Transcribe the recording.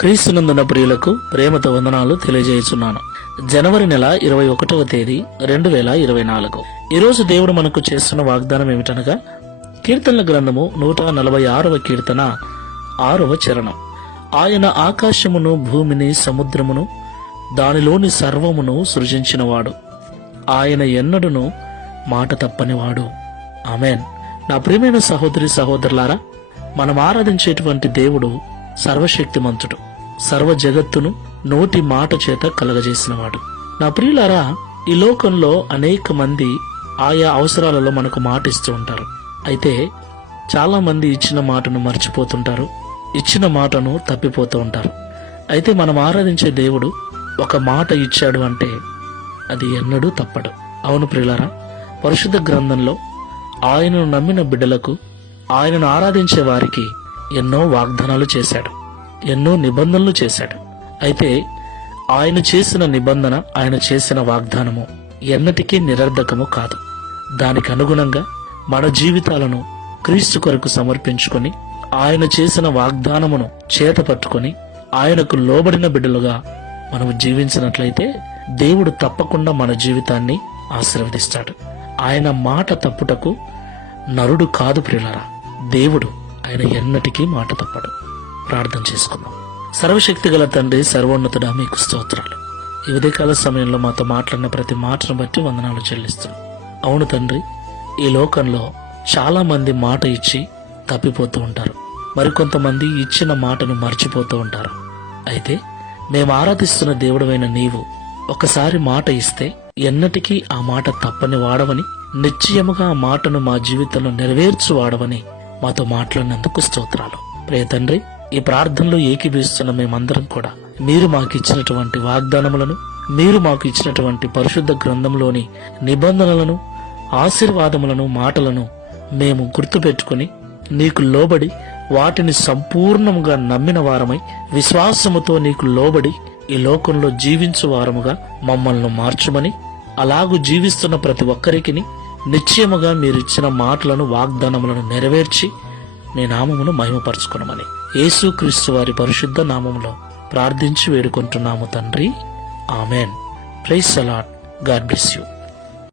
క్రీస్తునందున ప్రియులకు ప్రేమతో వందనాలు తెలియజేయుచున్నాను. జనవరి నెల 21వ తేదీ 2024. ఈరోజు దేవుడు మనకు చేస్తున్న వాగ్దానం ఏమిటనగా, కీర్తనల గ్రంథము 146వ కీర్తన 6వ చరణం. ఆయన ఆకాశమును, భూమిని, సముద్రమును, దానిలోని సర్వమును సృజించినవాడు. ఆయన ఎన్నడును మాట తప్పనివాడు. ఆమెన్. నా ప్రియమైన సహోదరి సహోదరులారా, మనం ఆరాధించేటువంటి దేవుడు సర్వశక్తిమంతుడు, సర్వ జగత్తును నోటి మాట చేత కలగజేసినవాడు. నా ప్రియులారా, ఈ లోకంలో అనేక మంది ఆయా అవసరాలలో మనకు మాట ఇస్తూ ఉంటారు. అయితే చాలా మంది ఇచ్చిన మాటను మర్చిపోతుంటారు, ఇచ్చిన మాటను తప్పిపోతూ ఉంటారు. అయితే మనం ఆరాధించే దేవుడు ఒక మాట ఇచ్చాడు అంటే అది ఎన్నడూ తప్పడు. అవును ప్రియులారా, పరిశుద్ధ గ్రంథంలో ఆయనను నమ్మిన బిడ్డలకు, ఆయనను ఆరాధించే వారికి ఎన్నో వాగ్దానాలు చేశాడు, ఎన్నో నిబంధనలు చేశాడు. అయితే ఆయన చేసిన నిబంధన, ఆయన చేసిన వాగ్దానము ఎన్నటికీ నిరర్ధకము కాదు. దానికి అనుగుణంగా మన జీవితాలను క్రీస్తు కొరకు సమర్పించుకొని, ఆయన చేసిన వాగ్దానమును చేత పట్టుకొని ఆయనకు లోబడిన బిడ్డలుగా మనము జీవించినట్లయితే దేవుడు తప్పకుండా మన జీవితాన్ని ఆశీర్వదిస్తాడు. ఆయన మాట తప్పుటకు నరుడు కాదు ప్రియులారా, దేవుడు. ఆయన ఎన్నటికీ మాట తప్పడు. ప్రార్థన చేసుకుందాం. సర్వశక్తి గల తండ్రి, సర్వోన్నతుడా, మీకు స్తోత్రాలు. ఈ ఉదయకాల సమయంలో మాతో మాట్లాడిన ప్రతి మాటను బట్టి వందనాలు చెల్లిస్తున్నాం. అవును తండ్రి, ఈ లోకంలో చాలా మంది మాట ఇచ్చి తప్పిపోతూ ఉంటారు. మరికొంతమంది ఇచ్చిన మాటను మర్చిపోతూ ఉంటారు. అయితే మేము ఆరాధిస్తున్న దేవుడవైన నీవు ఒకసారి మాట ఇస్తే ఎన్నటికీ ఆ మాట తప్పని వాడవని, నిశ్చయముగా ఆ మాటను మా జీవితంలో నెరవేర్చు వాడవని మాతో మాట్లాడినందుకు స్తోత్రాలు. ప్రియ తండ్రి, ఈ ప్రార్థనలో ఏకీభవిస్తున్న మేమందరం కూడా మీరు మాకు ఇచ్చినటువంటి వాగ్దానములను, మీరు మాకు ఇచ్చినటువంటి పరిశుద్ధ గ్రంథంలోని నిబంధనలను, ఆశీర్వాదములను, మాటలను మేము గుర్తుపెట్టుకుని నీకు లోబడి వాటిని సంపూర్ణముగా నమ్మిన వారమై, విశ్వాసముతో నీకు లోబడి ఈ లోకంలో జీవించు వారముగా మమ్మల్ని మార్చుమని, అలాగూ జీవిస్తున్న ప్రతి ఒక్కరికి నిశ్చయముగా మీరిచ్చిన మాటలను, వాగ్దానములను నెరవేర్చి మీ నామమును మహిమపరచుకునమని యేసుక్రీస్తు వారి పరిశుద్ధ నామములో ప్రార్థించి వేడుకుంటున్నాము తండ్రి. Amen. Praise the lord. God bless you.